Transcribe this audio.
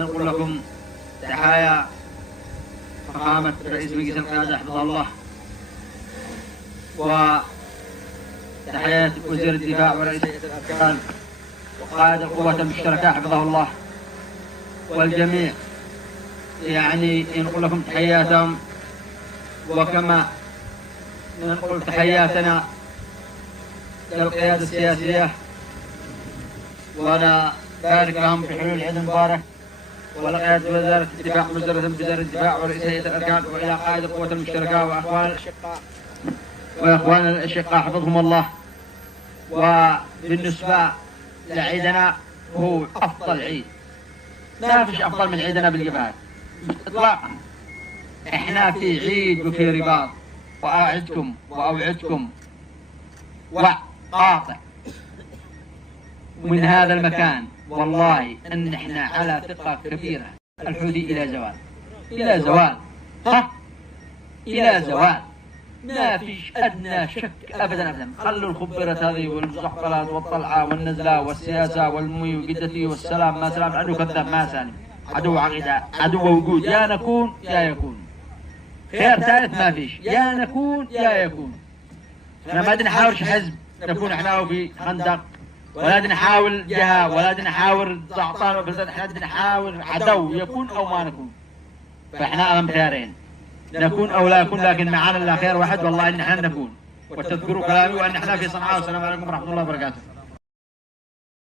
نقول لكم تحايا فخامة رئيس مجلس القيادة حفظه الله، وتحيات وزير الدفاع ورئيس الأركان وقائد القوات المشتركة حفظه الله، والجميع يعني نقول لكم تحياتهم، وكما نقول تحياتنا للقيادة السياسية، وأنا بارك لهم في حلول العيد المبارك، ولقيادة وزارة الدفاع وزارة الدفاع ورئيس هيئة الأركان، وإلى قائد القوات المشتركة وإخوان الأشقاء حفظهم الله. وبالنسبة لعيدنا هو أفضل عيد، ما فيش أفضل من عيدنا بالجبهات إطلاقا. إحنا في عيد وفي رباط، وأعدكم وأوعدكم وقاطع من هذا المكان والله أن إحنا على ثقة كبيرة الحوثي إلى زوال، إلى زوال، إلى زوال، ما فيش أدنى شك أبدا أبدا. خلوا الخبرات هذه والزحفلات والطلعة والنزلة والسياسة والمي وقدتي والسلام ما سلام، عدو كذاب ما سالم، عدو عقيدة، عدو وجود، يا نكون يا يكون، خير ثالث ما فيش، يا نكون يا يكون. احنا ما نحاول حزب نكون احنا في خندق، ولا نحاول جهة، ولا نحاول زعطان، بس احنا نحاول عدو يكون او ما نكون. فاحنا امام خيارين، نكون او لا نكون، لكن معانا الا خير واحد والله ان احنا نكون. وتذكروا كلامي وان احنا في صنعاء، والسلام عليكم ورحمة الله وبركاته.